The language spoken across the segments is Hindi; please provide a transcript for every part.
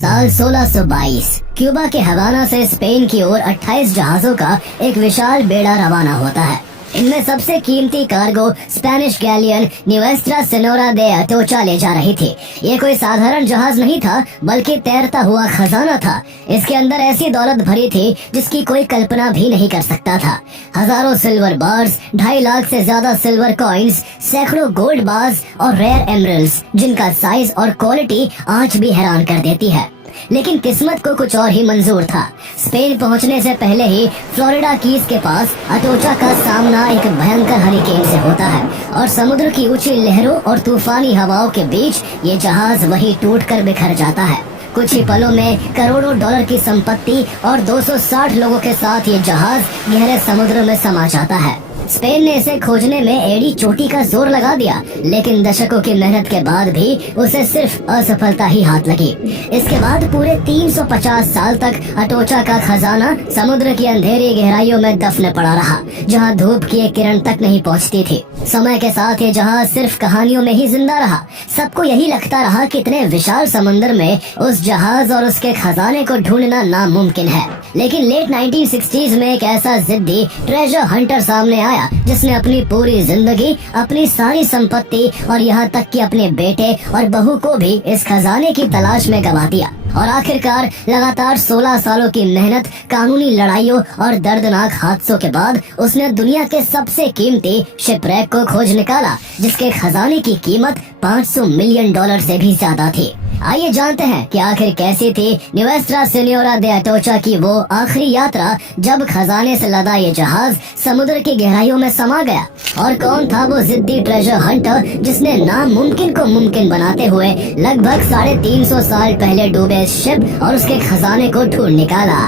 साल 1622 क्यूबा के हवाना से स्पेन की ओर 28 जहाजों का एक विशाल बेड़ा रवाना होता है। इनमें सबसे कीमती कार्गो स्पेनिश गैलियन न्यूएस्ट्रा सेनोरा दे अटोचा ले जा रही थी। ये कोई साधारण जहाज नहीं था, बल्कि तैरता हुआ खजाना था। इसके अंदर ऐसी दौलत भरी थी जिसकी कोई कल्पना भी नहीं कर सकता था। हजारों सिल्वर बार्स, 2.5 लाख से ज्यादा सिल्वर कॉइन्स, सैकड़ों गोल्ड बार्स और रेयर एमरल्ड्स, जिनका साइज और क्वालिटी आज भी हैरान कर देती है। लेकिन किस्मत को कुछ और ही मंजूर था। स्पेन पहुंचने से पहले ही फ्लोरिडा कीज के पास अटोचा का सामना एक भयंकर हरिकेन से होता है और समुद्र की ऊंची लहरों और तूफानी हवाओं के बीच ये जहाज वहीं टूटकर बिखर जाता है। कुछ ही पलों में करोड़ों डॉलर की संपत्ति और 260 लोगों के साथ ये जहाज गहरे समुद्र में समा जाता है। स्पेन ने इसे खोजने में एड़ी चोटी का जोर लगा दिया, लेकिन दशकों की मेहनत के बाद भी उसे सिर्फ असफलता ही हाथ लगी। इसके बाद पूरे 350 साल तक अटोचा का खजाना समुद्र की अंधेरी गहराइयों में दफन पड़ा रहा, जहां धूप की एक किरण तक नहीं पहुंचती थी। समय के साथ ये जहाज सिर्फ कहानियों में ही जिंदा रहा। सबको यही लगता रहा कि इतने विशाल समुद्र में उस जहाज और उसके खजाने को ढूंढना नामुमकिन है। लेकिन लेट 1960s में एक ऐसा जिद्दी ट्रेजर हंटर सामने आया जिसने अपनी पूरी जिंदगी, अपनी सारी संपत्ति और यहाँ तक कि अपने बेटे और बहू को भी इस खजाने की तलाश में गंवा दिया। और आखिरकार लगातार 16 सालों की मेहनत, कानूनी लड़ाइयों और दर्दनाक हादसों के बाद उसने दुनिया के सबसे कीमती शिपरेक को खोज निकाला, जिसके खजाने की कीमत $500 मिलियन से भी ज्यादा थी। आइए जानते हैं कि आखिर कैसी थी न्यूएस्ट्रा सेन्योरा दे अटोचा की वो आखिरी यात्रा, जब खजाने से लदा ये जहाज समुद्र की गहराइयों में समा गया। और कौन था वो जिद्दी ट्रेजर हंटर जिसने नामुमकिन को मुमकिन बनाते हुए लगभग 350 साल पहले डूबे इस शिप और उसके खजाने को ढूंढ निकाला।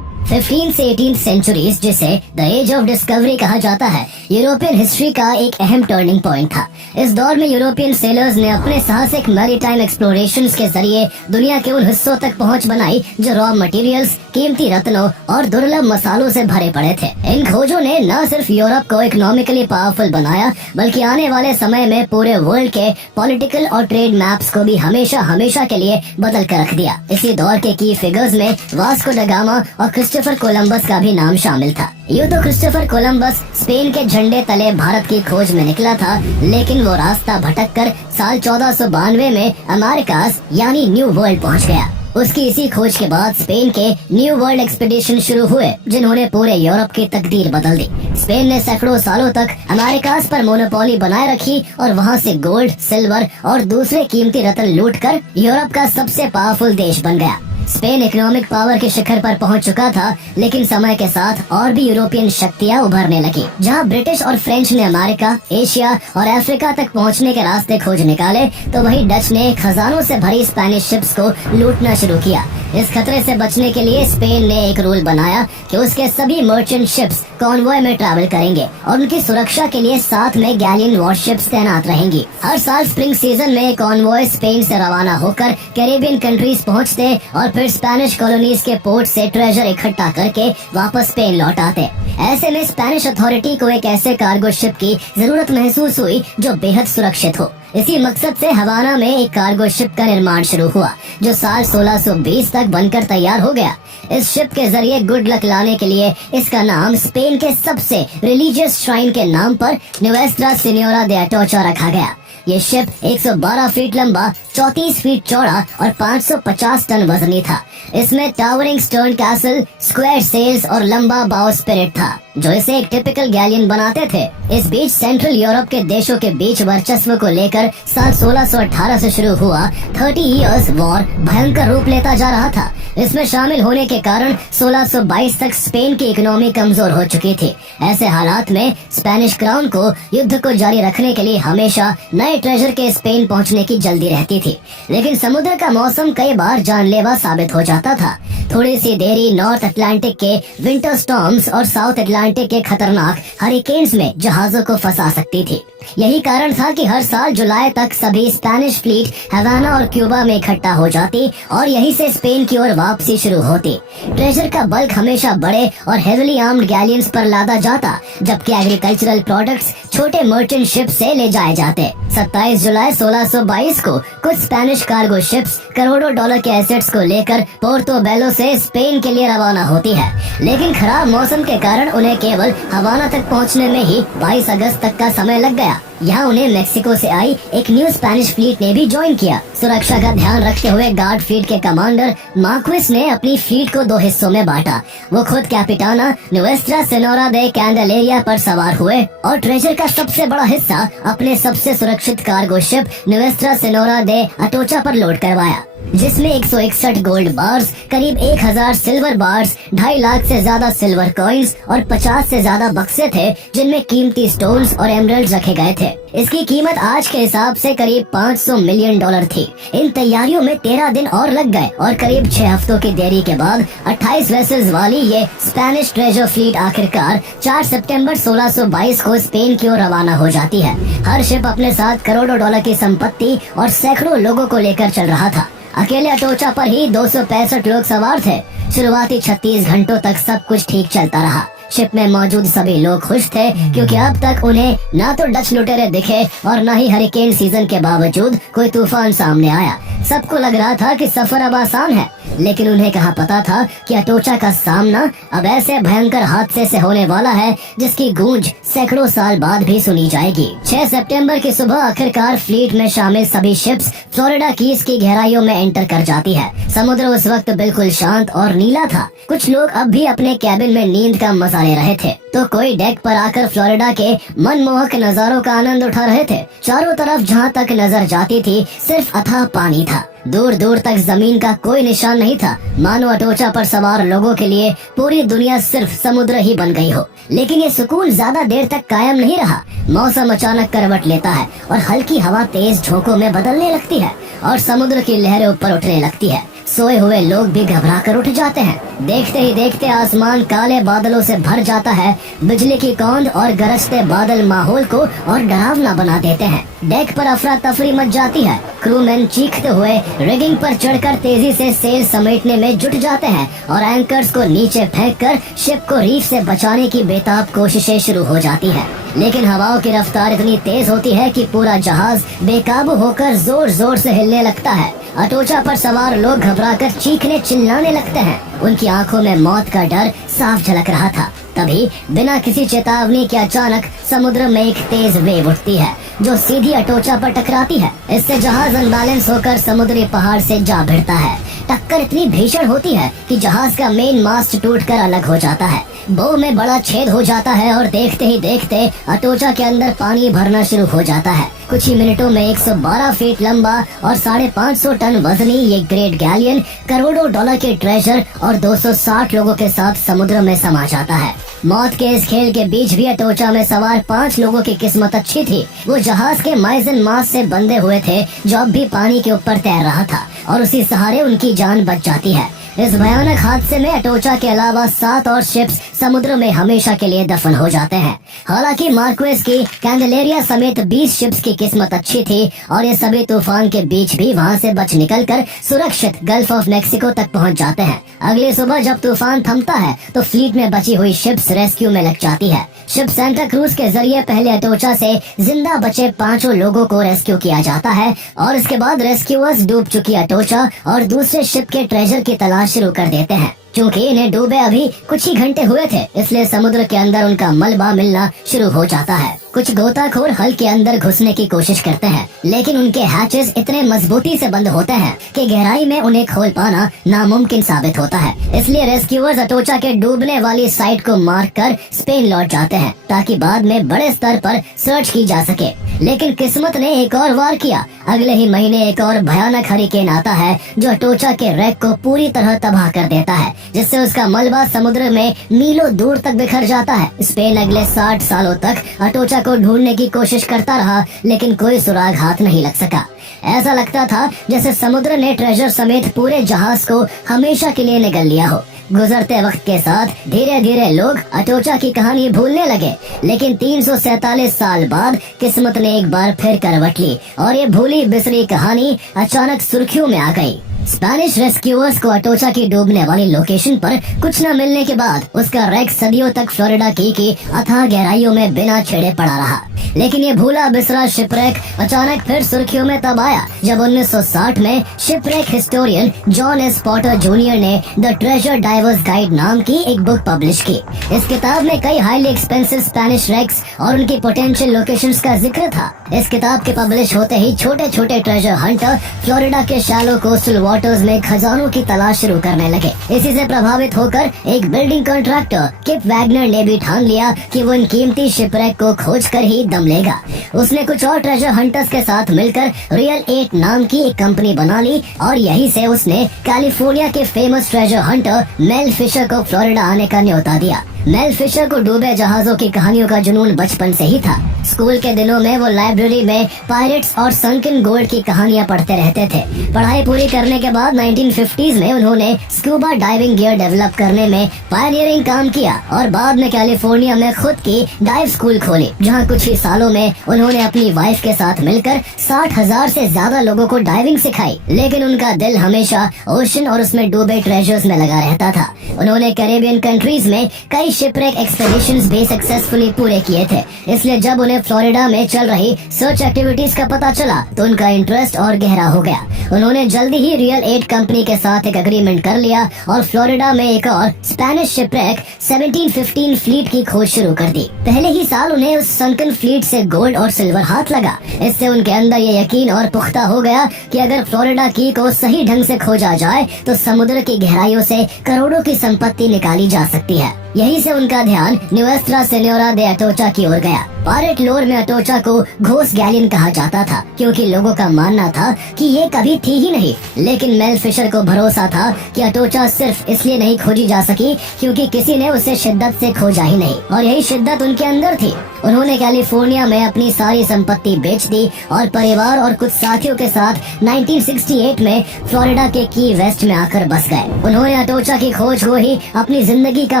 15 से 18 सेंचुरीज, जिसे द एज ऑफ डिस्कवरी कहा जाता है, यूरोपियन हिस्ट्री का एक अहम टर्निंग पॉइंट था। इस दौर में यूरोपियन सेलर्स ने अपने साहसिक मैरीटाइम एक्सप्लोरेशंस के जरिए दुनिया के उन हिस्सों तक पहुंच बनाई जो रॉ मटेरियल्स, कीमती रत्नों और दुर्लभ मसालों से भरे पड़े थे। इन खोजों ने न सिर्फ यूरोप को इकोनॉमिकली पावरफुल बनाया, बल्कि आने वाले समय में पूरे वर्ल्ड के पॉलिटिकल और ट्रेड मैप्स को भी हमेशा हमेशा के लिए बदल कर रख दिया। इसी दौर के की फिगर्स में वास्को ड गामा और क्रिस्टोफर कोलंबस का भी नाम शामिल था। यूं तो क्रिस्टोफर कोलंबस स्पेन के झंडे तले भारत की खोज में निकला था, लेकिन वो रास्ता भटककर साल 1492 में अमेरिकास यानी न्यू वर्ल्ड पहुंच गया। उसकी इसी खोज के बाद स्पेन के न्यू वर्ल्ड एक्सपीडिशन शुरू हुए, जिन्होंने पूरे यूरोप की तकदीर बदल दी। स्पेन ने सैकड़ों सालों तक अमेरिकास पर मोनोपोली बनाए रखी और वहां से गोल्ड, सिल्वर और दूसरे कीमती रत्न लूटकर यूरोप का सबसे पावरफुल देश बन गया। स्पेन इकोनॉमिक पावर के शिखर पर पहुंच चुका था, लेकिन समय के साथ और भी यूरोपियन शक्तियां उभरने लगी। जहां ब्रिटिश और फ्रेंच ने अमेरिका, एशिया और अफ्रीका तक पहुंचने के रास्ते खोज निकाले, तो वहीं डच ने खजानों से भरी स्पेनिश शिप्स को लूटना शुरू किया। इस खतरे से बचने के लिए स्पेन ने एक रूल बनाया कि उसके सभी मर्चेंट शिप्स कॉन्वॉय में ट्रैवल करेंगे और उनकी सुरक्षा के लिए साथ में गैलियन वॉरशिप्स तैनात रहेंगी। हर साल स्प्रिंग सीजन में कॉन्वॉय स्पेन से रवाना होकर कैरेबियन कंट्रीज पहुंचते और फिर स्पेनिश कॉलोनीज के पोर्ट से ट्रेजर इकट्ठा करके वापस स्पेन लौट आते। ऐसे में स्पेनिश अथॉरिटी को एक ऐसे कार्गो शिप की जरूरत महसूस हुई जो बेहद सुरक्षित हो। इसी मकसद से हवाना में एक कार्गो शिप का निर्माण शुरू हुआ, जो साल 1620 तक बनकर तैयार हो गया। इस शिप के जरिए गुड लक लाने के लिए इसका नाम स्पेन के सबसे रिलीजियस श्राइन के नाम पर न्यूएस्ट्रा सेन्योरा दे अटोचा रखा गया। ये शिप 112 फीट लंबा, 34 फीट चौड़ा और 550 टन वजनी था। इसमें towering stern castle, square sails और लंबा बाव स्पिरिट था, जो इसे एक टिपिकल गैलियन बनाते थे। इस बीच सेंट्रल यूरोप के देशों के बीच वर्चस्व को लेकर साल 1618 से शुरू हुआ 30 इयर्स वॉर भयंकर रूप लेता जा रहा था। इसमें शामिल होने के कारण 1622 तक स्पेन की इकोनॉमी कमजोर हो चुकी थी। ऐसे हालात में स्पेनिश क्राउन को युद्ध को जारी रखने के लिए हमेशा नए ट्रेजर के स्पेन पहुंचने की जल्दी रहती थी। लेकिन समुद्र का मौसम कई बार जानलेवा साबित हो जाता था। थोड़ी सी देरी नॉर्थ अटलांटिक के विंटर स्टॉर्म्स और साउथ अटलांटिक के खतरनाक हरिकेन्स में जहाजों को फंसा सकती थी। यही कारण था कि हर साल जुलाई तक सभी स्पेनिश फ्लीट हवाना और क्यूबा में इकट्ठा हो जाती और यहीं से स्पेन की ओर वापसी शुरू होती। ट्रेजर का बल्क हमेशा बड़े और हेविली आर्म्ड गैलियंस पर लादा जाता, जबकि एग्रीकल्चरल प्रोडक्ट्स छोटे मर्चेंट शिप से ले जाए जाते। 27 जुलाई 1622 को कुछ स्पेनिश कार्गो शिप्स करोड़ों डॉलर के एसेट्स को लेकर पोर्टोबेलो से स्पेन के लिए रवाना होती है, लेकिन खराब मौसम के कारण उन्हें केवल हवाना तक पहुंचने में ही 22 अगस्त तक का समय लग गया। यहाँ उन्हें मेक्सिको से आई एक न्यू स्पेनिश फ्लीट ने भी ज्वाइन किया। सुरक्षा का ध्यान रखते हुए गार्ड फ्लीट के कमांडर मार्क्वेस ने अपनी फ्लीट को 2 हिस्सों में बांटा। वो खुद कैपिटाना नुएस्ट्रा सेनोरा दे कैंडेलेरिया पर सवार हुए और ट्रेजर का सबसे बड़ा हिस्सा अपने सबसे सुरक्षित कार्गो शिप नुएस्ट्रा सेनोरा दे अटोचा पर लोड करवाया, जिसमें 161 गोल्ड बार्स, करीब 1000 सिल्वर बार्स, 2.5 लाख से ज्यादा सिल्वर कॉइन्स और 50 से ज्यादा बक्से थे, जिनमें कीमती स्टोन्स और एमरल्ड्स रखे गए थे। इसकी कीमत आज के हिसाब से करीब $500 मिलियन थी। इन तैयारियों में 13 दिन और लग गए और करीब 6 हफ्तों की देरी के बाद 28 वेसल्स वाली ये स्पेनिश ट्रेजर फ्लीट आखिरकार 4 सितंबर 1622 को स्पेन की ओर रवाना हो जाती है। हर शिप अपने साथ करोड़ों डॉलर की संपत्ति और सैकड़ों लोगों को लेकर चल रहा था। अकेले अटोचा पर ही 265 लोग सवार थे। शुरुआती 36 घंटों तक सब कुछ ठीक चलता रहा। शिप में मौजूद सभी लोग खुश थे, क्योंकि अब तक उन्हें ना तो डच लुटेरे दिखे और न ही हरिकेन सीजन के बावजूद कोई तूफान सामने आया। सबको लग रहा था कि सफर अब आसान है, लेकिन उन्हें कहाँ पता था कि अटोचा का सामना अब ऐसे भयंकर हादसे से होने वाला है जिसकी गूंज सैकड़ों साल बाद भी सुनी जाएगी। 6 सितंबर की सुबह आखिरकार फ्लीट में शामिल सभी शिप्स फ्लोरिडा कीज की गहराइयों में एंटर कर जाती है। समुद्र उस वक्त बिल्कुल शांत और नीला था। कुछ लोग अब भी अपने कैबिन में नींद का मजा ले रहे थे, तो कोई डेक पर आकर फ्लोरिडा के मनमोहक नजारों का आनंद उठा रहे थे। चारों तरफ जहाँ तक नजर जाती थी सिर्फ अथाह पानी था। दूर दूर तक जमीन का कोई निशान नहीं था, मानो अटोचा पर सवार लोगों के लिए पूरी दुनिया सिर्फ समुद्र ही बन गई हो। लेकिन ये सुकून ज्यादा देर तक कायम नहीं रहा। मौसम अचानक करवट लेता है और हल्की हवा तेज झोंकों में बदलने लगती है और समुद्र की लहरें ऊपर उठने लगती है। सोए हुए लोग भी घबरा कर उठ जाते हैं। देखते ही देखते आसमान काले बादलों से भर जाता है। बिजली की कौंध और गरजते बादल माहौल को और डरावना बना देते हैं। डेक पर अफरा तफरी मच जाती है। क्रूमैन चीखते हुए रिगिंग पर चढ़कर तेजी से सेल समेटने में जुट जाते हैं और एंकर्स को नीचे फेंककर शिप को रीफ से बचाने की बेताब कोशिशें शुरू हो जाती है। लेकिन हवाओं की रफ्तार इतनी तेज होती है कि पूरा जहाज बेकाबू होकर जोर जोर से हिलने लगता है। अटोचा पर सवार लोग घबराकर चीखने चिल्लाने लगते हैं। उनकी आंखों में मौत का डर साफ झलक रहा था। तभी बिना किसी चेतावनी के अचानक समुद्र में एक तेज वेव उठती है जो सीधी अटोचा पर टकराती है। इससे जहाज अनबैलेंस होकर समुद्री पहाड़ से जा भिड़ता है। टक्कर इतनी भीषण होती है कि जहाज का मेन मास्ट टूटकर अलग हो जाता है। बो में बड़ा छेद हो जाता है और देखते ही देखते अटोचा के अंदर पानी भरना शुरू हो जाता है। कुछ ही मिनटों में 112 फीट लंबा और 550 टन वजनी ये ग्रेट गैलियन करोड़ों डॉलर के ट्रेजर और 260 लोगों के साथ समुद्र में समा जाता है। मौत के इस खेल के बीच भी अटोचा में सवार 5 लोगों की किस्मत अच्छी थी। वो जहाज के माइजन मास से बंधे हुए थे जो अब भी पानी के ऊपर तैर रहा था और उसी सहारे उनकी जान बच जाती है। इस भयानक हादसे में अटोचा के अलावा 7 और शिप्स समुद्र में हमेशा के लिए दफन हो जाते हैं। हालांकि मार्क्वेस की कैंडेलेरिया समेत 20 शिप्स की किस्मत अच्छी थी और ये सभी तूफान के बीच भी वहां से बच निकलकर सुरक्षित गल्फ ऑफ मेक्सिको तक पहुंच जाते हैं। अगली सुबह जब तूफान थमता है तो फ्लीट में बची हुई शिप्स रेस्क्यू में लग जाती है। शिप सेंटा क्रूज के जरिए पहले अटोचा से जिंदा बचे 5 लोगों को रेस्क्यू किया जाता है और इसके बाद रेस्क्यूअर्स डूब चुकी अटोचा और दूसरे शिप के ट्रेजर की तलाश शुरू कर देते हैं। क्योंकि इन्हें डूबे अभी कुछ ही घंटे हुए थे, इसलिए समुद्र के अंदर उनका मलबा मिलना शुरू हो जाता है। कुछ गोताखोर हल के अंदर घुसने की कोशिश करते हैं, लेकिन उनके हैचेस इतने मजबूती से बंद होते हैं कि गहराई में उन्हें खोल पाना नामुमकिन साबित होता है। इसलिए रेस्क्यूअर्स अटोचा के डूबने वाली साइट को मार्क कर स्पेन लौट जाते हैं ताकि बाद में बड़े स्तर पर सर्च की जा सके। लेकिन किस्मत ने एक और वार किया। अगले ही महीने एक और भयानक हरिकेन आता है जो अटोचा के रैक को पूरी तरह तबाह कर देता है, जिससे उसका मलबा समुद्र में मीलों दूर तक बिखर जाता है। स्पेन अगले 60 सालों तक अटोचा को ढूंढने की कोशिश करता रहा, लेकिन कोई सुराग हाथ नहीं लग सका। ऐसा लगता था जैसे समुद्र ने ट्रेजर समेत पूरे जहाज को हमेशा के लिए निगल लिया हो। गुजरते वक्त के साथ धीरे धीरे लोग अटोचा की कहानी भूलने लगे, लेकिन 347 साल बाद किस्मत ने एक बार फिर करवट ली और ये भूली बिसरी कहानी अचानक सुर्खियों में आ गई। स्पेनिश रेस्क्यूअर्स को अटोचा की डूबने वाली लोकेशन पर कुछ न मिलने के बाद उसका रैक सदियों तक फ्लोरिडा की अथाह गहराइयों में बिना छेड़े पड़ा रहा। लेकिन ये भूला बिसरा शिपरेक अचानक फिर सुर्खियों में तब आया जब 1960 में shipwreck historian John S Potter junior ने द ट्रेजर डाइवर्स गाइड नाम की एक बुक पब्लिश की। इस किताब में कई हाईली एक्सपेंसिव स्पेनिश रैक्स और उनकी पोटेंशियल लोकेशंस का जिक्र था। इस किताब के पब्लिश होते ही छोटे छोटे ट्रेजर हंटर फ्लोरिडा के शैलो कोस्टल वाटर्स में खजानों की तलाश शुरू करने लगे। इसी से प्रभावित होकर एक बिल्डिंग कॉन्ट्रैक्टर किप वैगनर ने भी ठान लिया कि वो इन कीमती शिपरेक को खोज कर ही दम लेगा। उसने कुछ और ट्रेजर हंटर्स के साथ मिलकर रियल 8 नाम की एक कंपनी बना ली और यहीं से उसने कैलिफोर्निया के famous treasure hunter Mel Fisher को फ्लोरिडा आने का न्योता दिया। मेल फिशर को डूबे जहाजों की कहानियों का जुनून बचपन से ही था। स्कूल के दिनों में वो लाइब्रेरी में पायरेट्स और संकन गोल्ड की कहानियां पढ़ते रहते थे। पढ़ाई पूरी करने के बाद 1950s में उन्होंने स्कूबा डाइविंग गियर डेवलप करने में पायनियरिंग काम किया और बाद में कैलिफोर्निया में खुद की डाइव स्कूल खोली, जहां कुछ ही सालों में उन्होंने अपनी वाइफ के साथ मिलकर 60,000 से ज्यादा लोगों को डाइविंग सिखाई। लेकिन उनका दिल हमेशा ओशन और उसमें डूबे ट्रेजर्स में लगा रहता था। उन्होंने कैरेबियन कंट्रीज में कई शिपरेक एक्सपेडिशंस भी सक्सेसफुली पूरे किए थे, इसलिए जब उन्हें फ्लोरिडा में चल रही सर्च एक्टिविटीज का पता चला तो उनका इंटरेस्ट और गहरा हो गया। उन्होंने जल्दी ही रियल 8 कंपनी के साथ एक एग्रीमेंट कर लिया और फ्लोरिडा में एक और स्पेनिश शिपरेक 1715 फ्लीट की खोज शुरू कर दी। पहले ही साल उन्हें उस संकन फ्लीट से गोल्ड और सिल्वर हाथ लगा। इससे उनके अंदर ये यकीन और पुख्ता हो गया कि अगर फ्लोरिडा की को सही ढंग से खोजा जाए तो समुद्र की गहराइयों से करोड़ों की संपत्ति निकाली जा सकती है। यहीं से उनका ध्यान न्यूएस्ट्रा सेन्योरा दे अटोचा की ओर गया। पायरेट लोर में अटोचा को घोस्ट गैलियन कहा जाता था, क्योंकि लोगों का मानना था कि ये कभी थी ही नहीं। लेकिन मेल फिशर को भरोसा था कि अटोचा सिर्फ इसलिए नहीं खोजी जा सकी क्योंकि किसी ने उसे शिद्दत से खोजा ही नहीं, और यही शिद्दत उनके अंदर थी। उन्होंने कैलिफोर्निया में अपनी सारी संपत्ति बेच दी और परिवार और कुछ साथियों के साथ 1968 में फ्लोरिडा के की वेस्ट में आकर बस गए। उन्होंने अटोचा की खोज को ही अपनी जिंदगी का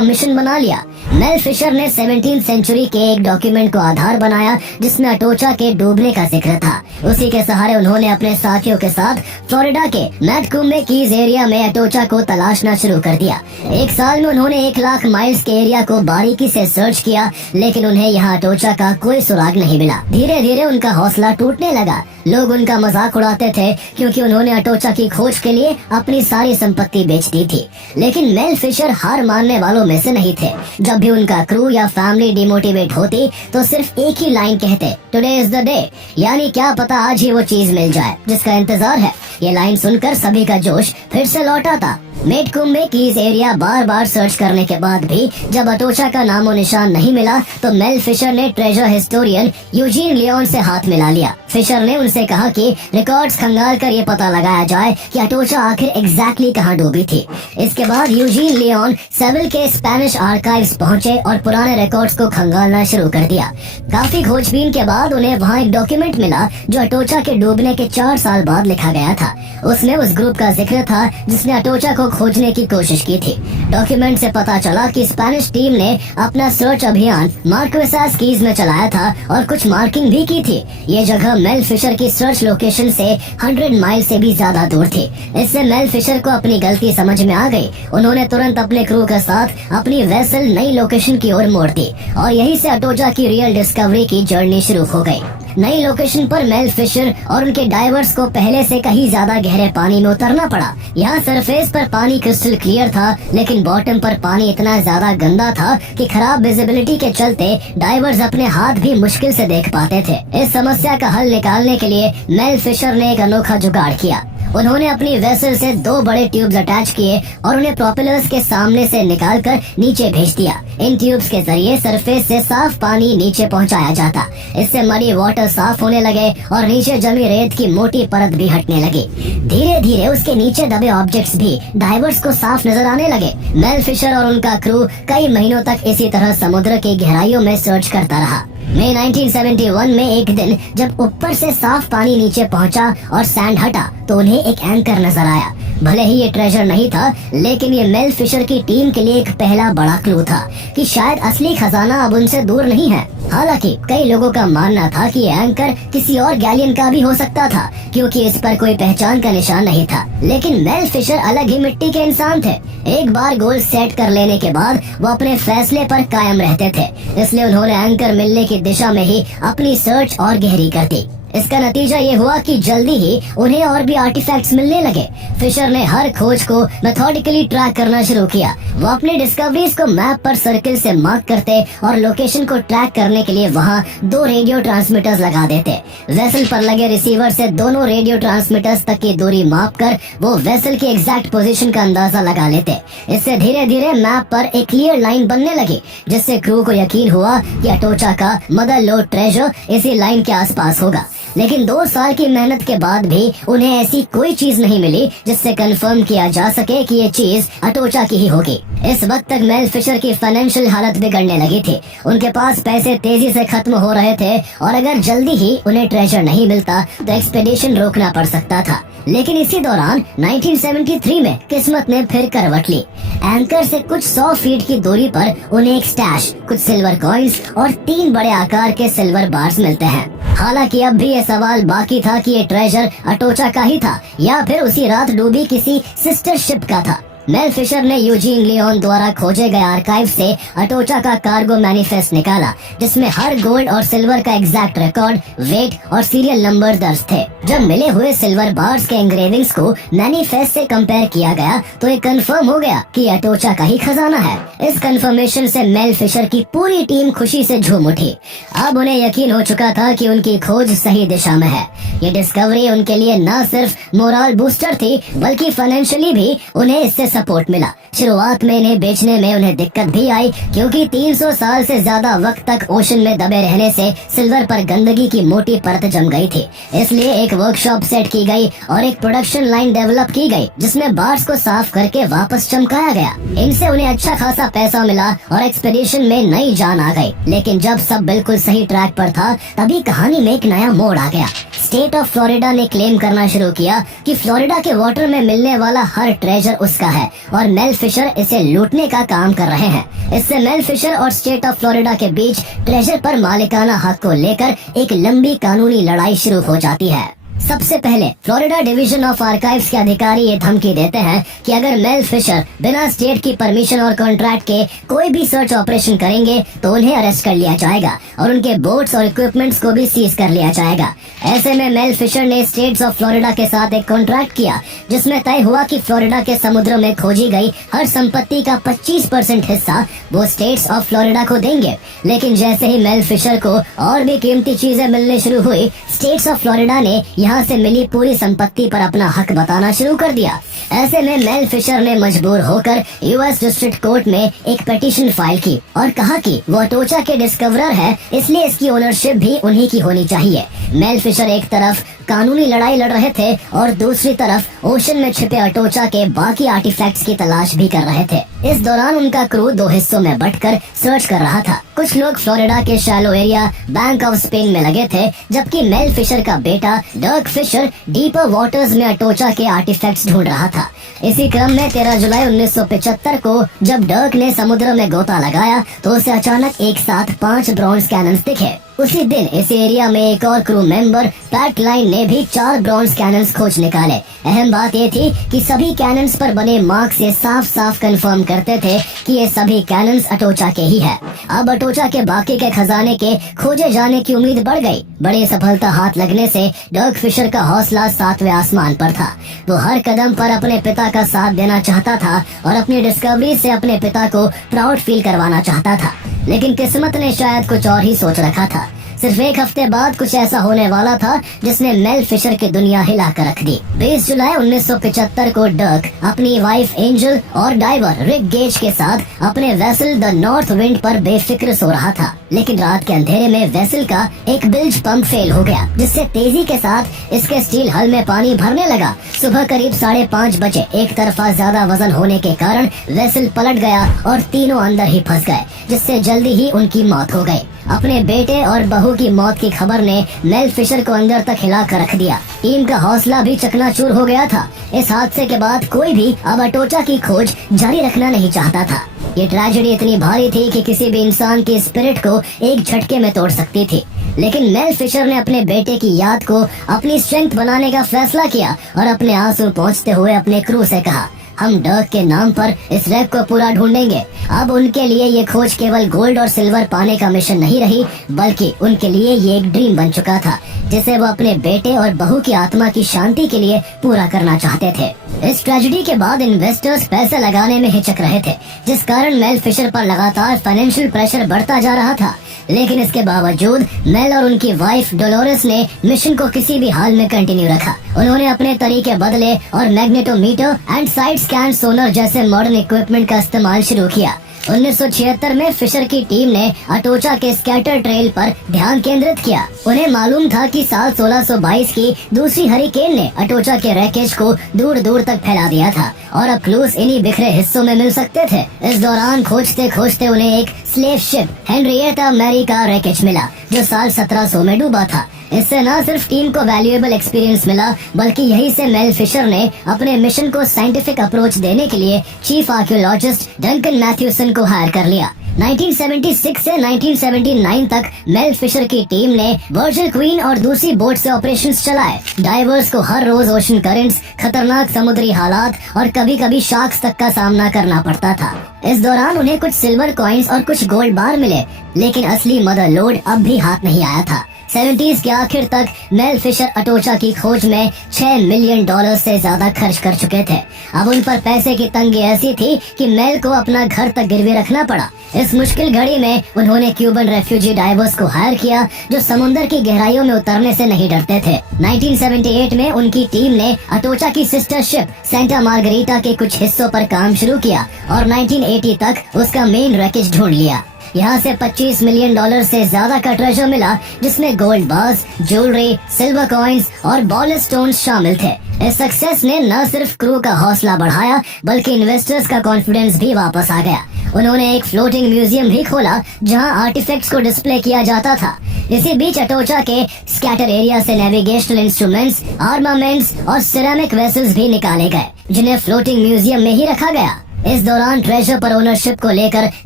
मिशन बना लिया। मेल फिशर ने 17th सेंचुरी के एक डॉक्यूमेंट को आधार बनाया जिसमें अटोचा के डूबने का जिक्र था। उसी के सहारे उन्होंने अपने साथियों के साथ फ्लोरिडा के मैटकुम्बे कीज एरिया में अटोचा को तलाशना शुरू कर दिया। एक साल में उन्होंने 1 लाख माइल्स के एरिया को बारीकी से सर्च किया, लेकिन उन्हें यहाँ अटोचा का कोई सुराग नहीं मिला। धीरे धीरे उनका हौसला टूटने लगा। लोग उनका मजाक उड़ाते थे क्योंकि उन्होंने अटोचा की खोज के लिए अपनी सारी संपत्ति बेच दी थी। लेकिन मेल फिशर हार मानने वालों में से नहीं थे। जब भी उनका क्रू या फैमिली डिमोटिवेट होती तो सिर्फ एक ही लाइन कहते, टुडे इज द डे, यानी क्या पता आज ही वो चीज मिल जाए जिसका इंतजार है। ये लाइन सुनकर सभी का जोश फिर से लौट आता। मेटकुम्बे कीज एरिया बार बार सर्च करने के बाद भी जब अटोचा का नामो निशान नहीं मिला तो मेल फिशर ने ट्रेजर हिस्टोरियन यूजीन लियोन से हाथ मिला लिया। फिशर ने उनसे कहा कि रिकॉर्ड्स खंगाल कर ये पता लगाया जाए कि अटोचा आखिर एग्जैक्टली कहाँ डूबी थी। इसके बाद यूजीन लियोन सेविल के स्पेनिश आर्काइव्स पहुँचे और पुराने रिकॉर्ड्स को खंगालना शुरू कर दिया। काफी खोजबीन के बाद उन्हें वहाँ एक डॉक्यूमेंट मिला जो अटोचा के डूबने के 4 साल बाद लिखा गया था। उसमें उस ग्रुप का जिक्र था जिसने अटोचा को खोजने की कोशिश की थी। डॉक्यूमेंट से पता चला कि स्पेनिश टीम ने अपना सर्च अभियान मार्क्वेसास कीज में चलाया था और कुछ मार्किंग भी की थी। ये जगह मेल फिशर की सर्च लोकेशन से 100 माइल से भी ज्यादा दूर थी। इससे मेल फिशर को अपनी गलती समझ में आ गई। उन्होंने तुरंत अपने क्रू के साथ अपनी वेसल नई लोकेशन की ओर मोड़ दी और यहीं से अटोचा की रियल डिस्कवरी की जर्नी शुरू हो गई। नई लोकेशन पर मेल फिशर और उनके डाइवर्स को पहले से कहीं ज्यादा गहरे पानी में उतरना पड़ा। यहाँ सरफेस पर पानी क्रिस्टल क्लियर था, लेकिन बॉटम पर पानी इतना ज्यादा गंदा था कि खराब विजिबिलिटी के चलते डाइवर्स अपने हाथ भी मुश्किल से देख पाते थे। इस समस्या का हल निकालने के लिए मेल फिशर ने एक अनोखा जुगाड़ किया। उन्होंने अपनी वेसल से 2 बड़े ट्यूब्स अटैच किए और उन्हें प्रोपेलर्स के सामने से निकालकर नीचे भेज दिया। इन ट्यूब्स के जरिए सरफेस से साफ पानी नीचे पहुंचाया जाता। इससे मडी वाटर साफ होने लगे और नीचे जमी रेत की मोटी परत भी हटने लगी। धीरे धीरे उसके नीचे दबे ऑब्जेक्ट्स भी डाइवर्स को साफ नजर आने लगे। मेल फिशर और उनका क्रू कई महीनों तक इसी तरह समुद्र की गहराइयों में सर्च करता रहा। मई 1971 में एक दिन जब ऊपर से साफ पानी नीचे पहुंचा और सैंड हटा तो उन्हें एक एंकर नजर आया। भले ही ये ट्रेजर नहीं था, लेकिन ये मेल फिशर की टीम के लिए एक पहला बड़ा क्लू था कि शायद असली खजाना अब उनसे दूर नहीं है। हालांकि कई लोगों का मानना था कि ये एंकर किसी और गैलियन का भी हो सकता था, क्योंकि इस पर कोई पहचान का निशान नहीं था। लेकिन मेल फिशर अलग ही मिट्टी के इंसान थे। एक बार गोल सेट कर लेने के बाद वो अपने फैसले पर कायम रहते थे, इसलिए उन्होंने एंकर मिलने की दिशा में ही अपनी सर्च और गहरी कर दी। इसका नतीजा ये हुआ कि जल्दी ही उन्हें और भी आर्टिफैक्ट्स मिलने लगे। फिशर ने हर खोज को मेथोडिकली ट्रैक करना शुरू किया। वो अपनी डिस्कवरीज को मैप पर सर्किल से मार्क करते और लोकेशन को ट्रैक करने के लिए वहाँ 2 रेडियो ट्रांसमीटर्स लगा देते। वेसल पर लगे रिसीवर से दोनों रेडियो ट्रांसमीटर्स तक की दूरी माप कर वो वेसल की एग्जैक्ट पोजीशन का अंदाजा लगा लेते। इससे धीरे धीरे मैप पर एक क्लियर लाइन बनने लगी, जिससे क्रू को यकीन हुआ कि अटोचा का मदर लोड ट्रेजर इसी लाइन के आसपास होगा। लेकिन 2 साल की मेहनत के बाद भी उन्हें ऐसी कोई चीज नहीं मिली जिससे कंफर्म किया जा सके कि ये चीज अटोचा की ही होगी। इस वक्त तक मेल फिशर की फाइनेंशियल हालत बिगड़ने लगी थी। उनके पास पैसे तेजी से खत्म हो रहे थे और अगर जल्दी ही उन्हें ट्रेजर नहीं मिलता तो एक्सपेडिशन रोकना पड़ सकता था। लेकिन इसी दौरान 1973 में किस्मत ने फिर करवट ली। एंकर से कुछ 100 फीट की दूरी पर उन्हें एक स्टैश, कुछ सिल्वर कॉइन्स और 3 बड़े आकार के सिल्वर बार्स मिलते हैं। हालांकि अब भी ये सवाल बाकी था कि ये ट्रेजर अटोचा का ही था या फिर उसी रात डूबी किसी सिस्टर शिप का था। मेल फिशर ने यूजीन लियोन द्वारा खोजे गए आर्काइव से अटोचा का कार्गो मैनिफेस्ट निकाला, जिसमें हर गोल्ड और सिल्वर का एग्जैक्ट रिकॉर्ड, वेट और सीरियल नंबर दर्ज थे। जब मिले हुए सिल्वर बार्स के एंग्रेविंग्स को मैनिफेस्ट से कंपेयर किया गया तो ये कंफर्म हो गया कि अटोचा का ही खजाना है। इस कंफर्मेशन से मेल फिशर की पूरी टीम खुशी से झूम उठी। अब उन्हें यकीन हो चुका था कि उनकी खोज सही दिशा में है। ये डिस्कवरी उनके लिए न सिर्फ मोरल बूस्टर थी, बल्कि फाइनेंशियली भी उन्हें इससे सपोर्ट मिला। शुरुआत में इन्हें बेचने में उन्हें दिक्कत भी आई, क्योंकि 300 साल से ज्यादा वक्त तक ओशन में दबे रहने से सिल्वर पर गंदगी की मोटी परत जम गई थी। इसलिए एक वर्कशॉप सेट की गई और एक प्रोडक्शन लाइन डेवलप की गई, जिसमें बार्स को साफ करके वापस चमकाया गया। इनसे उन्हें अच्छा खासा पैसा मिला और एक्सपेडिशन में नई जान आ गई। लेकिन जब सब बिल्कुल सही ट्रैक पर था, तभी कहानी में एक नया मोड़ आ गया। स्टेट ऑफ फ्लोरिडा ने क्लेम करना शुरू किया कि फ्लोरिडा के वाटर में मिलने वाला हर ट्रेजर उसका है और मेल फिशर इसे लूटने का काम कर रहे हैं। इससे मेल फिशर और स्टेट ऑफ फ्लोरिडा के बीच ट्रेजर पर मालिकाना हक को लेकर एक लंबी कानूनी लड़ाई शुरू हो जाती है। सबसे पहले फ्लोरिडा डिवीजन ऑफ आर्काइव्स के अधिकारी ये धमकी देते हैं कि अगर मेल फिशर बिना स्टेट की परमिशन और कॉन्ट्रैक्ट के कोई भी सर्च ऑपरेशन करेंगे तो उन्हें अरेस्ट कर लिया जाएगा और उनके बोट्स और इक्विपमेंट्स को भी सीज कर लिया जाएगा। ऐसे में मेल फिशर ने स्टेट्स ऑफ फ्लोरिडा के साथ एक कॉन्ट्रैक्ट किया, जिसमें तय हुआ कि फ्लोरिडा के समुद्र में खोजी गई हर संपत्ति का 25% हिस्सा वो स्टेट्स ऑफ फ्लोरिडा को देंगे। लेकिन जैसे ही मेल फिशर को और भी कीमती चीजें मिलने शुरू हुई, स्टेट्स ऑफ फ्लोरिडा ने यहाँ से मिली पूरी संपत्ति पर अपना हक बताना शुरू कर दिया। ऐसे में मेल फिशर ने मजबूर होकर यूएस डिस्ट्रिक्ट कोर्ट में एक पिटीशन फाइल की और कहा कि वो अटोचा के डिस्कवरर है, इसलिए इसकी ओनरशिप भी उन्हीं की होनी चाहिए। मेल फिशर एक तरफ कानूनी लड़ाई लड़ रहे थे और दूसरी तरफ ओशन में छिपे अटोचा के बाकी आर्टिफैक्ट्स की तलाश भी कर रहे थे। इस दौरान उनका क्रू 2 हिस्सों में बंटकर सर्च कर रहा था। कुछ लोग फ्लोरिडा के shallow area bank of Spain में लगे थे, जबकि मेल फिशर का बेटा डर्क फिशर डीपर वाटर्स में अटोचा के आर्टिफैक्ट्स ढूंढ रहा था। इसी क्रम में 13 जुलाई 1975 को जब डर्क ने समुद्र में गोता लगाया तो उसे अचानक एक साथ 5 ब्रॉन्ज कैनन्स दिखे। उसी दिन इस एरिया में एक और क्रू मेंबर पैट लाइन ने भी 4 ब्रॉन्ज कैनन्स खोज निकाले। अहम बात ये थी कि सभी कैनन्स पर बने मार्क से साफ साफ कंफर्म करते थे कि ये सभी कैनन्स अटोचा के ही है। अब अटोचा के बाकी के खजाने के खोजे जाने की उम्मीद बढ़ गई। बड़ी सफलता हाथ लगने से डर्क फिशर का हौसला 7वें आसमान पर था। वो हर कदम पर अपने पिता का साथ देना चाहता था और अपनी डिस्कवरी से अपने पिता को प्राउड फील करवाना चाहता था। लेकिन किस्मत ने शायद कुछ और ही सोच रखा था। सिर्फ एक हफ्ते बाद कुछ ऐसा होने वाला था जिसने मेल फिशर की दुनिया हिला कर रख दी। 20 जुलाई 1975 को डर्क अपनी वाइफ एंजल और डाइवर रिक गेज के साथ अपने वेसल द नॉर्थ विंड पर बेफिक्र सो रहा था, लेकिन रात के अंधेरे में वेसल का एक बिल्ज पंप फेल हो गया, जिससे तेजी के साथ इसके स्टील हल में पानी भरने लगा। सुबह करीब 5:30 बजे एक तरफा ज्यादा वजन होने के कारण वेसल पलट गया और तीनों अंदर ही फंस गए, जिससे जल्दी ही उनकी मौत हो गई। अपने बेटे और बहू की मौत की खबर ने मेल फिशर को अंदर तक हिला कर रख दिया। टीम का हौसला भी चकनाचूर हो गया था। इस हादसे के बाद कोई भी अब अटोचा की खोज जारी रखना नहीं चाहता था। ये ट्रेजेडी इतनी भारी थी कि किसी भी इंसान की स्पिरिट को एक झटके में तोड़ सकती थी, लेकिन मेल फिशर ने अपने बेटे की याद को अपनी स्ट्रेंथ बनाने का फैसला किया और अपने आंसू पोंछते हुए अपने क्रू से कहा, हम डर्क के नाम पर इस रैक को पूरा ढूंढेंगे। अब उनके लिए ये खोज केवल गोल्ड और सिल्वर पाने का मिशन नहीं रही, बल्कि उनके लिए ये एक ड्रीम बन चुका था, जिसे वो अपने बेटे और बहू की आत्मा की शांति के लिए पूरा करना चाहते थे। इस ट्रेजेडी के बाद इन्वेस्टर्स पैसे लगाने में हिचक रहे थे, जिस कारण मेल फिशर पर लगातार फाइनेंशियल प्रेशर बढ़ता जा रहा था। लेकिन इसके बावजूद मेल और उनकी वाइफ डोलोरेस ने मिशन को किसी भी हाल में कंटिन्यू रखा। उन्होंने अपने तरीके बदले और मैग्नेटोमीटर एंड साइड स्कैन सोनर जैसे मॉडर्न इक्विपमेंट का इस्तेमाल शुरू किया। 1976 में फिशर की टीम ने अटोचा के स्कैटर ट्रेल पर ध्यान केंद्रित किया। उन्हें मालूम था कि साल 1622 की दूसरी हरिकेन ने अटोचा के रैकेज को दूर दूर तक फैला दिया था और अब क्लूज इन्हीं बिखरे हिस्सों में मिल सकते थे। इस दौरान खोजते खोजते उन्हें एक स्लेव शिप हेनरिएटा मैरी का रैकेज मिला, जो साल 1700 में डूबा था। इससे न सिर्फ टीम को वैल्यूएबल एक्सपीरियंस मिला, बल्कि यहीं से मेल फिशर ने अपने मिशन को साइंटिफिक अप्रोच देने के लिए चीफ आर्कियोलॉजिस्ट डंकन मैथ्यूसन को हायर कर लिया। 1976 से 1979 तक मेल फिशर की टीम ने वर्जिल क्वीन और दूसरी बोट से ऑपरेशंस चलाए। डाइवर्स को हर रोज ओशन करंट्स, खतरनाक समुद्री हालात और कभी कभी शार्क्स तक का सामना करना पड़ता था। इस दौरान उन्हें कुछ सिल्वर कॉइन्स और कुछ गोल्ड बार मिले, लेकिन असली मदर लोड अब भी हाथ नहीं आया था। 70s के आखिर तक मेल फिशर अटोचा की खोज में $6 मिलियन से ज्यादा खर्च कर चुके थे। अब उन पर पैसे की तंगी ऐसी थी कि मेल को अपना घर तक गिरवी रखना पड़ा। इस मुश्किल घड़ी में उन्होंने क्यूबन रेफ्यूजी डाइवर्स को हायर किया, जो समुद्र की गहराइयों में उतरने से नहीं डरते थे। 1978 में उनकी टीम ने अटोचा की सिस्टर शिप सेंटा मार्गरीटा के कुछ हिस्सों पर काम शुरू किया और 1980 तक उसका मेन रैकेज ढूंढ लिया। यहाँ से $25 मिलियन से ज्यादा का ट्रेजर मिला, जिसमें gold bars, jewellery, silver coins और बॉल स्टोन्स शामिल थे। इस सक्सेस ने न सिर्फ क्रू का हौसला बढ़ाया, बल्कि इन्वेस्टर्स का कॉन्फिडेंस भी वापस आ गया। उन्होंने एक फ्लोटिंग म्यूजियम भी खोला, जहां आर्टिफैक्ट्स को डिस्प्ले किया जाता था। इसी बीच अटोचा के स्कैटर एरिया से नेविगेशनल इंस्ट्रूमेंट्स, आर्मामेंट्स और सिरेमिक वेसल्स भी निकाले गए, जिन्हें फ्लोटिंग म्यूजियम में ही रखा गया। इस दौरान ट्रेजर पर ओनरशिप को लेकर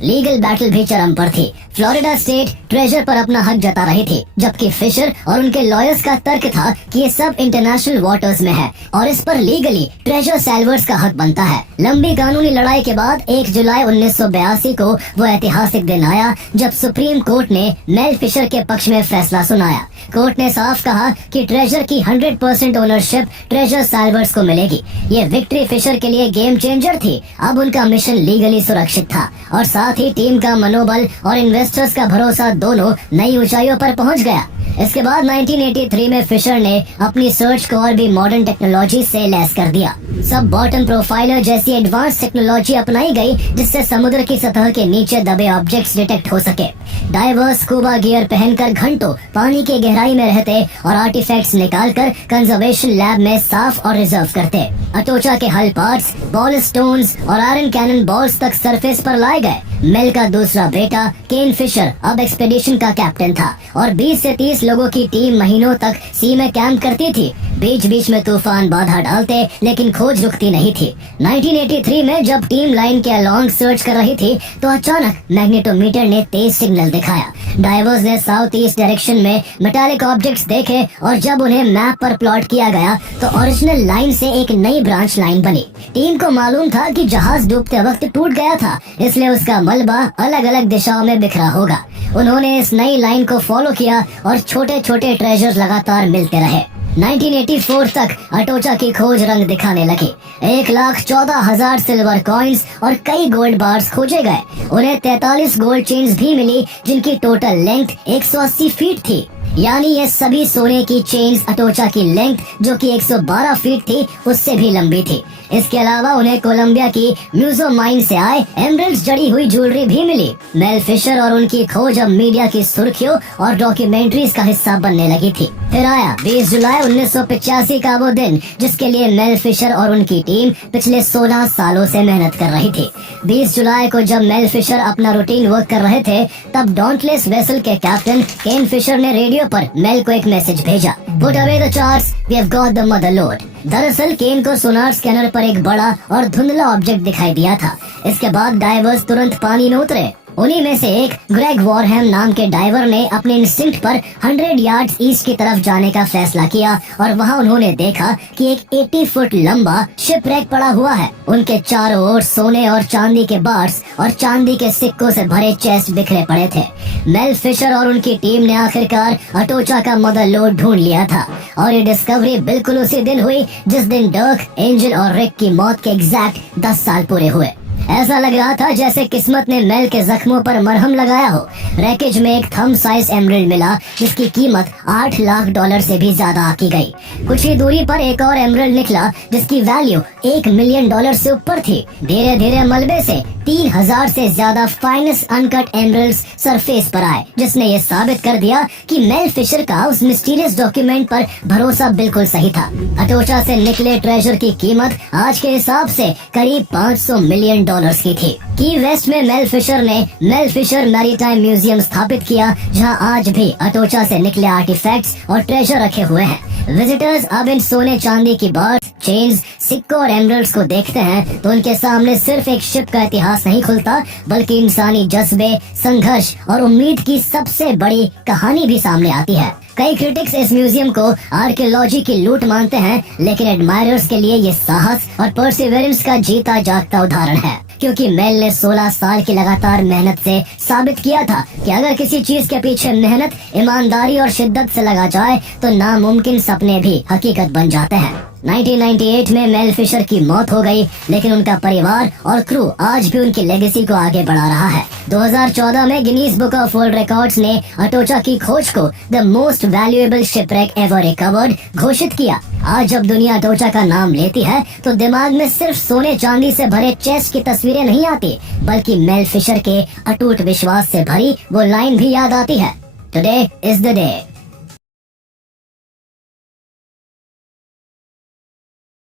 लीगल बैटल भी चरम पर थी। फ्लोरिडा स्टेट ट्रेजर पर अपना हक जता रही थी, जबकि फिशर और उनके लॉयर्स का तर्क था कि ये सब इंटरनेशनल वाटर्स में है और इस पर लीगली ट्रेजर सेल्वर्स का हक बनता है। लंबी कानूनी लड़ाई के बाद 1 जुलाई 1982 को वो ऐतिहासिक दिन आया जब सुप्रीम कोर्ट ने मेल फिशर के पक्ष में फैसला सुनाया। कोर्ट ने साफ कहा कि ट्रेजर की 100% ओनरशिप ट्रेजर सेल्वर्स को मिलेगी। ये विक्ट्री फिशर के लिए गेम चेंजर थी। अब उनका मिशन लीगली सुरक्षित था और साथ ही टीम का मनोबल और इन्वेस्टर्स का भरोसा दोनों नई ऊंचाइयों पर पहुंच गया। इसके बाद 1983 में फिशर ने अपनी सर्च को और भी मॉडर्न टेक्नोलॉजी से लैस कर दिया। सब बॉटम प्रोफाइलर जैसी एडवांस टेक्नोलॉजी अपनाई गई, जिससे समुद्र की सतह के नीचे दबे ऑब्जेक्ट्स डिटेक्ट हो सके। डाइवर्स स्कूबा गियर पहनकर घंटों पानी की गहराई में रहते और आर्टिफैक्ट्स निकालकर कंजर्वेशन लैब में साफ और रिजर्व करते। अटोचा के हल पार्ट्स, बॉल स्टोन्स और आयरन कैनन बॉल्स तक सरफेस पर लाए गए। मेल का दूसरा बेटा केन फिशर अब एक्सपेडिशन का कैप्टन था और 20 से 30 लोगों की टीम महीनों तक सी में कैंप करती थी। बीच बीच में तूफान बाधा डालते, लेकिन खोज रुकती नहीं थी। 1983 में जब टीम लाइन के अलोंग सर्च कर रही थी, तो अचानक मैग्नेटोमीटर ने तेज सिग्नल दिखाया। डाइवर्स ने साउथ ईस्ट डायरेक्शन में मेटालिक ऑब्जेक्ट्स देखे और जब उन्हें मैप पर प्लॉट किया गया, तो ओरिजिनल लाइन से एक नई ब्रांच लाइन बनी। टीम को मालूम था कि जहाज डूबते वक्त टूट गया था, इसलिए उसका मलबा अलग अलग दिशाओं में बिखरा होगा। उन्होंने इस नई लाइन को फॉलो किया और छोटे छोटे ट्रेजर्स लगातार मिलते रहे। 1984 तक अटोचा की खोज रंग दिखाने लगी। 1,14,000 सिल्वर कॉइन्स और कई गोल्ड बार्स खोजे गए। उन्हें 43 गोल्ड चेन्स भी मिली जिनकी टोटल लेंथ 180 फीट थी। यानी ये सभी सोने की चेन्स अटोचा की लेंथ जो कि 112 फीट थी उससे भी लंबी थी। इसके अलावा उन्हें कोलंबिया की म्यूजो माइन से आए एमरल्ड्स जड़ी हुई ज्वेलरी भी मिली। मेल फिशर और उनकी खोज अब मीडिया की सुर्खियों और डॉक्यूमेंट्रीज का हिस्सा बनने लगी थी। फिर आया 20 जुलाई 1985 का वो दिन जिसके लिए मेल फिशर और उनकी टीम पिछले 16 सालों से मेहनत कर रही थी। 20 जुलाई को जब मेल फिशर अपना रूटीन वर्क कर रहे थे तब डॉन्टलेस वेसल के कैप्टन केन फिशर ने रेडियो पर मेल को एक मैसेज भेजा, put away the charts, we have got the mother lode. दरअसल केन को सोनार स्कैनर पर एक बड़ा और धुंधला ऑब्जेक्ट दिखाई दिया था। इसके बाद डाइवर्स तुरंत पानी में उतरे। उन्हीं में से एक ग्रेग वॉरहैम नाम के डाइवर ने अपने इंस्टिंक्ट पर 100 यार्ड्स ईस्ट की तरफ जाने का फैसला किया और वहां उन्होंने देखा कि एक 80 फुट लंबा शिपरेक पड़ा हुआ है। उनके चारों ओर सोने और चांदी के बार्स और चांदी के सिक्कों से भरे चेस्ट बिखरे पड़े थे। मेल फिशर और उनकी टीम ने आखिरकार अटोचा का मदर लोड ढूंढ लिया था और ये डिस्कवरी बिल्कुल उसी दिन हुई जिस दिन डर्क, एंजल और रिक की मौत के एग्जैक्ट 10 साल पूरे हुए। ऐसा लग रहा था जैसे किस्मत ने मेल के जख्मों पर मरहम लगाया हो। रैकेज में एक थंब साइज एमरल्ड मिला जिसकी कीमत $8 लाख से भी ज्यादा आकी गई। कुछ ही दूरी पर एक और एमरल्ड निकला जिसकी वैल्यू $1 मिलियन से ऊपर थी। धीरे धीरे मलबे से 3,000 से ज्यादा फाइनेस्ट अनकट एमरल्ड्स सरफेस पर आए, जिसने ये साबित कर दिया कि मेल फिशर का उस मिस्टीरियस डॉक्यूमेंट पर भरोसा बिल्कुल सही था। अटोचा से निकले ट्रेजर की कीमत आज के हिसाब से करीब $500 मिलियन की थी। की वेस्ट में मेल फिशर ने मेल फिशर मैरीटाइम म्यूजियम स्थापित किया जहां आज भी अटोचा से निकले आर्टिफैक्ट्स और ट्रेजर रखे हुए हैं। विजिटर्स अब इन सोने चांदी की बार्स, चेन्स, सिक्कों और एमरल्ड्स को देखते हैं तो उनके सामने सिर्फ एक शिप का इतिहास नहीं खुलता बल्कि इंसानी जज्बे, संघर्ष और उम्मीद की सबसे बड़ी कहानी भी सामने आती है। कई क्रिटिक्स इस म्यूजियम को आर्कियोलॉजी की लूट मानते हैं, लेकिन एडमायरर्स के लिए ये साहस और परसिवरेंस का जीता जागता उदाहरण है, क्योंकि मेल ने 16 साल की लगातार मेहनत से साबित किया था कि अगर किसी चीज के पीछे मेहनत, ईमानदारी और शिद्दत से लगा जाए तो नामुमकिन सपने भी हकीकत बन जाते हैं। 1998 में मेल फिशर की मौत हो गई, लेकिन उनका परिवार और क्रू आज भी उनकी लेगेसी को आगे बढ़ा रहा है। 2014 में Guinness book of world records ने अटोचा की खोज को the most valuable shipwreck ever recovered घोषित किया। आज जब दुनिया अटोचा का नाम लेती है तो दिमाग में सिर्फ सोने चांदी से भरे चेस्ट की तस्वीरें नहीं आती, बल्कि मेल फिशर के अटूट विश्वास से भरी वो लाइन भी याद आती है, टुडे इज द डे।